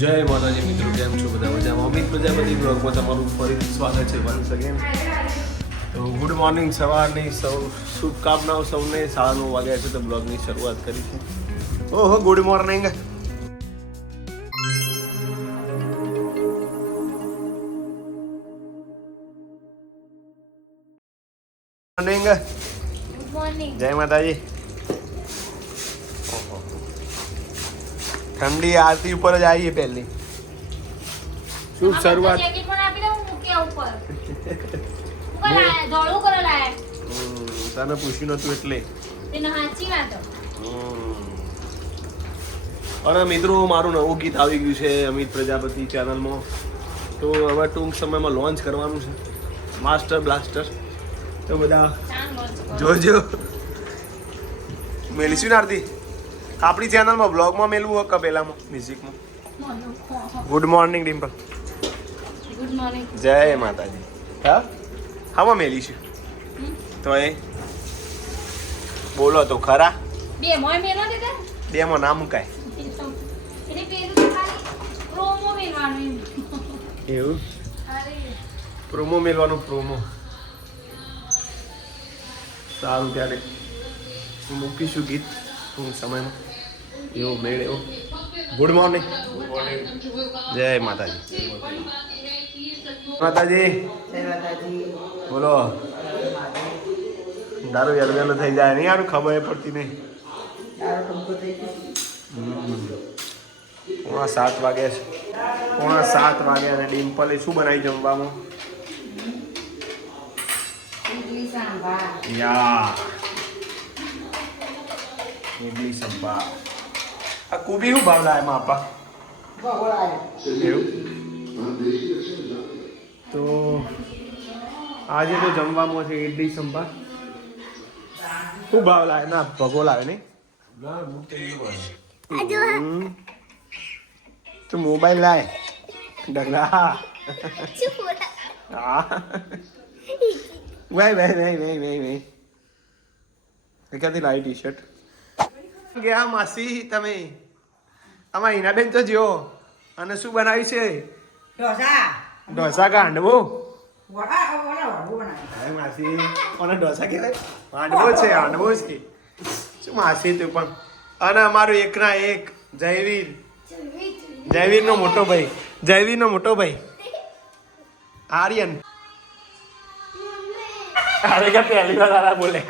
જય માતાજી મિત્રો, કેમ છો બધા મજામાં? અમિત પ્રજાપતિ બ્લોગમાં તમારું ફરીથી સ્વાગત છે વન્સ અગેન. તો ગુડ મોર્નિંગ, સવારની શુભકામનાઓ સૌને. 9:30 વાગ્યા છે તો બ્લોગની શરૂઆત કરી છે. ઓહો, ગુડ મોર્નિંગ. મોર્નિંગ, જય માતાજી. ઠંડી આરતી ઉપર જ આવીએ પહેલી. શુભ શરૂઆત. તને પૂછ્યું નતું એટલે. અને મિત્રો, મારું નવું ગીત આવી ગયું છે અમિત પ્રજાપતિ ચેનલમાં. તો હવે ટૂંક સમયમાં લોન્ચ કરવાનું છે, માસ્ટર બ્લાસ્ટર. તો બધા જોજો. મેલીશું ને આરતી આપણી ચેનલમાં બ્લોગમાં મેલવું હોય કપેલામાં મ્યુઝિકમાં. Good morning Dimple. Good morning. જય માતાજી. હા હામાં મેલીશું તો એ બોલો તો ખરા. બે મોય મેલો દે કે બેમાં ના મુકાય એને પેલું તો ખાલી પ્રોમો મેલવાનું એવું. અરે પ્રોમો મેલવાનું. પ્રોમો સારું. ત્યારે મૂકીશું ગીત ટૂંક સમયમાં. એવો મેળ એવો. Good morning. જય માતાજી. માતાજી. બોલો. દારૂ યરવેલો થઈ જાય નહીં યાર, ખબર પડતી નહીં. 7:15 વાગ્યા છે. 7:15 વાગ્યા ને ડિમ્પલે શું બનાવી જમવામાં? યા ઇડલી સંભાર. આ કુબી શું ભાવ લાવે માપા? એવું. તો આજે તો જમવામાં છે ઇડલી સંભાર. શું ભાવ લાવે? ના ભગો લાવે નહીં. તો મોબાઈલ લાય ડગલા. હા ભાઈ એકાદી લાવી ટી શર્ટ ગયા માસી. તમે આમાં હિનાબેન તો જો. અને શું બનાવ્યું છે? ઢોસા કા હાંડવો? માસી અને ઢોસા કહેવાય? હાંડવો છે, હાંડવો છે. શું માસી તું પણ. અને અમારું એકના એક જયવીર. જયવીરનો મોટો ભાઈ. જયવીરનો મોટો ભાઈ આર્યન. અરે કે પહેલી વાર દાદા બોલે.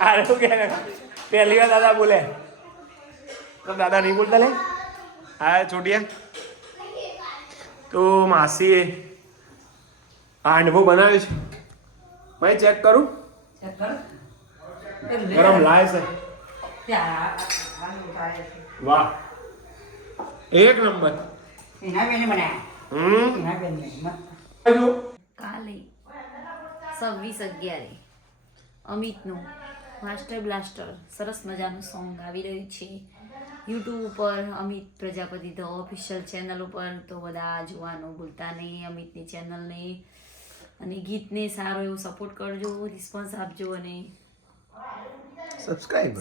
અરે શું કે પહેલી વાર દાદા બોલે તો દાદા નહીં બોલતા લે. હા છોટિયા. તો માસીએ હાંડવો બનાવ્યો છે. ભાઈ ચેક કરું. ગરમ લાય છે. વાહ, એક નંબર. કાલે 26/11 અમિતનું માસ્ટર બ્લાસ્ટર સરસ મજાનું સોંગ આવી રહ્યું છે યુટ્યુબ ઉપર, Amit Prajapati the official channel ઉપર. તો બધા જોવાનું ભૂલતા નહીં અમિતની ચેનલને. અને ગીતને સારો એવો સપોર્ટ કરજો, રિસ્પોન્સ આપજો અને સબસ્ક્રાઇબ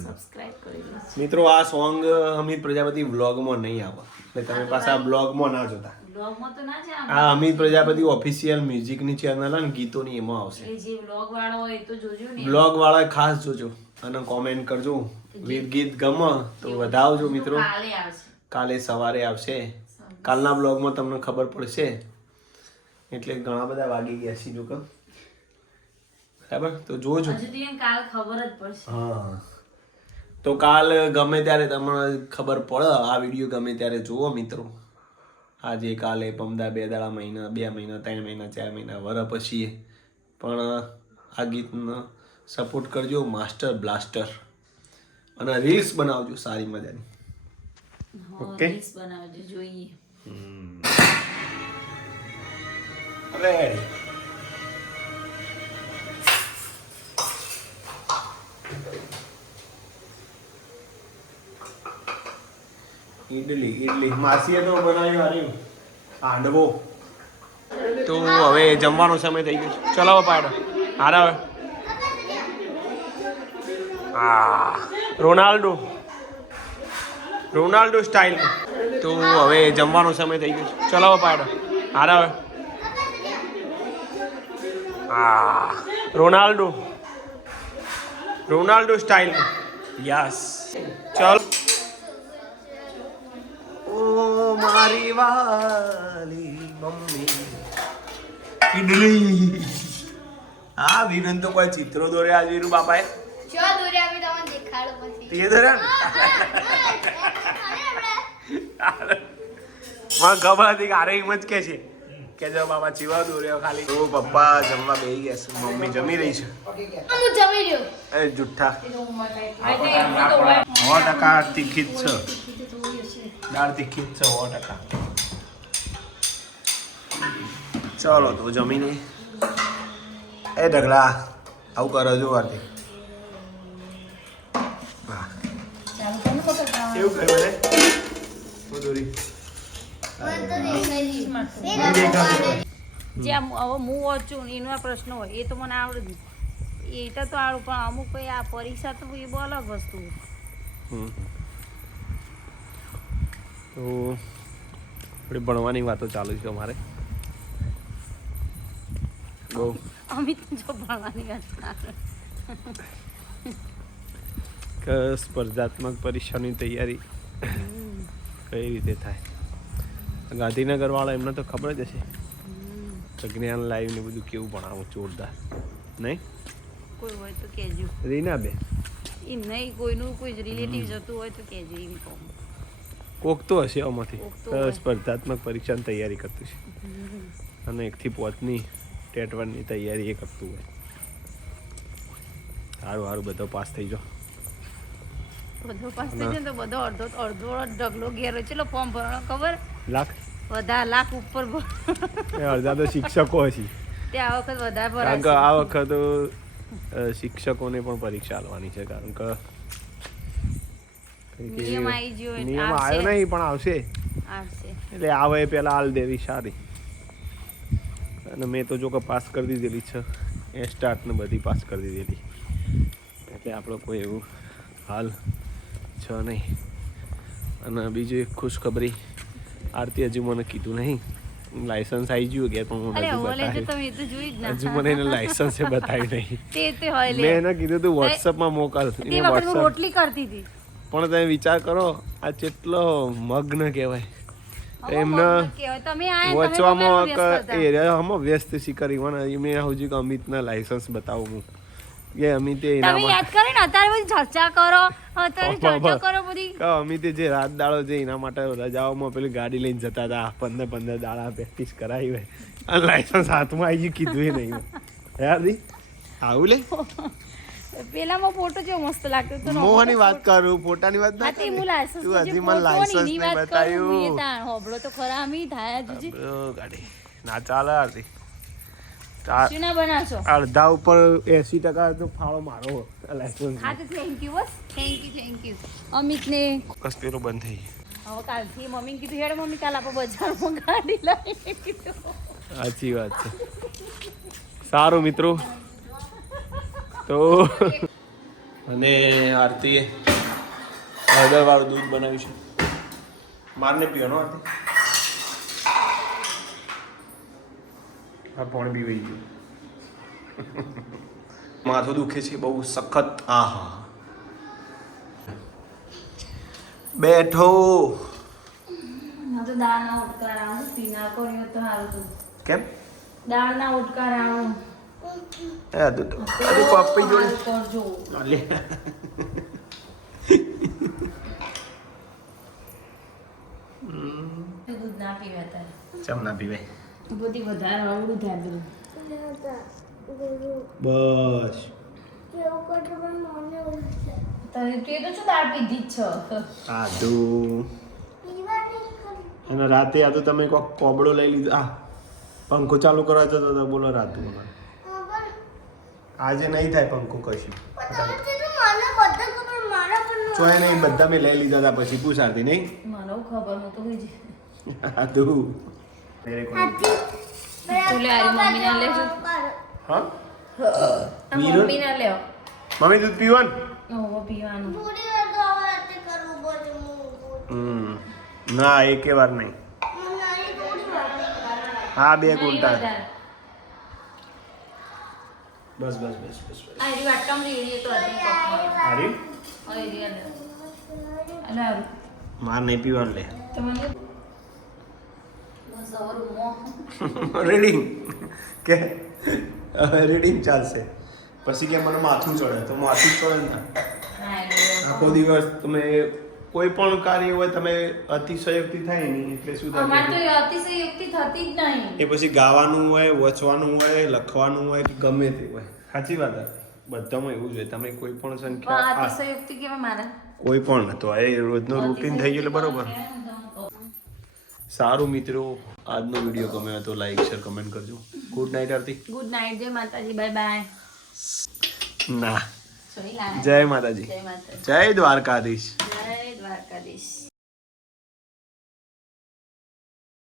કરી દો. મિત્રો, આ સોંગ અમિત પ્રજાપતિ વ્લોગમાં નહીં આવે એટલે તમે પાછા બ્લોગમાં ના જોતા. બ્લોગમાં તો ના જ આવે. આ અમિત પ્રજાપતિ ઓફિશિયલ મ્યુઝિકની ચેનલ અને ગીતોની એમાં આવશે. એ જે બ્લોગ વાળો હોય તો જોજો ને. બ્લોગ વાળા ખાસ જોજો અને કોમેન્ટ કરજો. ગીત ગમે તો વધાવજો મિત્રો. કાલે આવશે, કાલે સવારે આવશે. કાલના બ્લોગમાં તમને ખબર પડશે. એટલે ઘણા બધા વાગી ગયા છે જો. બરાબર, તો જોજો. હજુ તો એમ કાલ ખબર જ પડશે. હા, તો કાલ ગમે ત્યારે તમને ખબર પડે. આ વિડીયો ગમે ત્યારે જુઓ મિત્રો. આજે કાલે પમદા 2 દાડા, મહિના, 2 મહિના, 3 મહિના, 4 મહિના, વરસ પછી પણ આ ગીતનો સપોર્ટ કરજો. Master blaster. અને રીલ્સ બનાવજો સારી મજાની. ઓકે, રીલ્સ બનાવજો, જોઈએ. રેડી. ઈડલી માસીએ તો બનાવી વાળી હાંડવો. તો હવે જમવાનો સમય થઈ ગયો છે. ચલાવો પાડો. હારા હવે. હા, રોનાલ્ડો સ્ટાઇલ. તો હવે જમવાનો સમય થઈ ગયો છે. ચલાવો પાડો હારા હવે. હા રોનાલ્ડો સ્ટાઇલ. યસ ચાલ. ઓ મારી વાલી મમ્મી ઇડલી. હા વિરન તો કોઈ ચિત્રો દોર્યા આજે વીરુ બાપાએ. જો દોર્યા બી તમને દેખાડો પછી. તે દોર્યા મને ખબર હતી કે આરે એમ જ કે છે કે જો બાપા ચીવા દોર્યો ખાલી. તો પપ્પા જમવા બેસી ગયા છે, મમ્મી જમી રહી છે. હું જમી રહ્યો. એ જુઠ્ઠા 100% તીખી જ છે, દાળ તીખી જ છે 100%. ચાલો તો જમીને. એ ઢગલા આવું કરો છો વારથી. હા એવું કહ્યું મને દોરી જે આમ હવે હું વાંચું ને એનો આ પ્રશ્ન હોય એ તો મને આવડે જ. એ તો આવડું પણ અમુક કોઈ આ પરીક્ષા તો એ બહુ અલગ વસ્તુ. તો થોડી ભણવાની વાતો ચાલુ છે અમારે. બહુ અમિત જો ભણવાની વાત કે સ્પર્ધાત્મક પરીક્ષાની તૈયારી કઈ રીતે થાય. ગાંધીનગર વાળા એમને તો ખબર જ હશે પ્રજ્ઞાન લાઈવ ને બધું કેવું ભણાવું જોરદાર. નહીં કોઈ હોય તો કહેજો. રીના બે એમ નહીં કોઈનું કોઈ રિલેટિવ જતું હોય તો કહેજો. એમ કહું કોક તો હશે આમાંથી કોક તો હોય. સ્પર્ધાત્મક પરીક્ષાની તૈયારી કરતું છે અને 1 થી 5ની ટેટ 1ની તૈયારી એ કરતું હોય. સારું બધો પાસ થઈ જાઓ. બધો પાસ થઈ જાય ને તો બધો અડધો ઢગલો ઘેર હોય. ચલો ફોર્મ ભરવાનો ખબર લાખ વધારે લાખ ઉપર એ અડધા તો શિક્ષકો હશે તે આ વખત વધારે કારણ કે ભરાશે. આ વખત શિક્ષકોને પણ પરીક્ષા આલવાની છે કારણ કે નિયમ આવી ગયો એટલે નિયમ આવશે. આવ્યો નહીં પણ આવશે આવશે. એટલે આવે એ પહેલા હાલ દેવી સારી. અને મેં તો જો કે પાસ કરી દીધેલી છે એ સ્ટાર્ટ ને બધી પાસ કરી દીધેલી એટલે આપણો કોઈ એવું હાલ છે નહીં. અને બીજું એક ખુશખબરી આરતી હજુ મને કીધું નહીં લાયસન્સ આવી ગયું કે પણ હું અરે હજુ ઓલે જો બતાવ્યું તમે એ તો જોઈ જ ના. હજુ મને એને લાયસન્સ બતાવ્યું નહીં. તે હોય લે. મેં એને કીધું તું વોટ્સઅપમાં મોકલ. તે એને વખત હું વોટ્સઅપ રોટલી કરતી હતી. પણ તમે વિચાર કરો આ કેટલો મગ્ન કહેવાય એમને તમે આયા વચવામાં હમો વ્યસ્ત શીખરી મેં હજુ કે અમિતના લાયસન્સ બતાવું હું કે અમિતે એના તમે યાદ કરે ને અત્યારે બધી ચર્ચા કરો અત્યારે ચર્ચા કરો બધી. અમિતે જે રાત દાડો છે એના માટે રજાઓમાં પેલી ગાડી લઈને જતા હતા 15 દાડા પ્રેક્ટિસ કરાવી હોય અને લાયસન્સ હાથમાં આવી ગયું કીધું એ નહીં યાર દી આવું લે. પેલામાં ફોટો જેવો મસ્ત લાગતો હતો. મોહની વાત કરું ફોટાની વાત ના હાથી હું લાયસન્સ તું હજી મને લાયસન્સ ને બતાવ્યું હોબળો તો ખરા અમી થાય જુજી. ગાડી ના ચાલે આરતી શું ના બનાવશો? અડધા ઉપર 80% તો ફાળો મારો લાયસન્સ. હા તો થેન્ક યુ બસ થેન્ક યુ. અમિતને ચોક્કસ પેલો બંધ થઈ હવે કાલથી મમ્મીને કીધું હેડ મમ્મી કાલ આપણે બજારમાં ગાડી લઈને કીધું. સાચી વાત છે. સારું મિત્રો તો અને આરતીએ હળદરવાળું દૂધ બનાવ્યું છે. મારને પીવાનો આરતી આ પાણી પીવાઈ ગયું. માથું દુખે છે બહુ સખત. આહા બેઠો ના તો દાળના ઉટકાર આવું પીના કર્યો તો સારું હતું. કેમ દાળના ઉટકાર આવું પપ્પી જોડે કરજો. દૂધ ના પીવા તારે ચમ ના પીવાય. બધી વધારે અવળું થાય બધું. બસ તને તે તો શું દાળ પીધી જ છે. આદુ અને રાતે આ તો તમે કોક કોબળો લઈ લીધો. આ પંખો ચાલુ કરવા જતો તો બોલો રાતું આજે નહીં થાય પંખો કશું ચોય નહીં બધા મેં લઈ લીધા હતા પછી પૂછાતી નહીં મને ખબર હું તો હોય છે. આદુ તું લે આરી મમ્મી ના લેજો. હા મમ્મી ના લેવો. મમ્મી દૂધ પીવાનું ઓહો પીવાનું. ના એકે વાર નહીં. હા 2 ગુંટા. બસ બસ બસ બસ બસ. આ એરી વાટકામાં રેડી તો હતી કપમાં. હારી આ એરી અને માર નહીં પીવાનું લે. તમને બસ ઓર મો રીડિંગ કે રીડિંગ ચાલશે. પછી કે મને માથું ચડે તો માથું ચડે ને. આખો દિવસ તમે કોઈ પણ કાર્ય હોય તમે અતિશયોક્તિ થાય નહીં એટલે શું અમાર તો થાય અતિશયોક્તિ થતી જ નહીં. એ પછી ગાવાનું હોય વાંચવાનું હોય લખવાનું હોય કે ગમે તે હોય સાચી વાત આ બધામાં એવું જ હોય તમે કોઈ પણ સંખ્યા અતિશયોક્તિ કેવા મારા કોઈ પણ તો એ રોજનો રૂટીન થઈ ગયું એટલે બરોબર. સારું મિત્રો આજનો વિડીયો ગમે હોય તો લાઈક શેર કમેન્ટ કરજો. Good night Aarti. Good night. જય માતાજી. Bye bye. ના સોરી લા. જય માતાજી. જય માતાજી. જય દ્વારકાધીશ. જય દ્વારકાધીશ.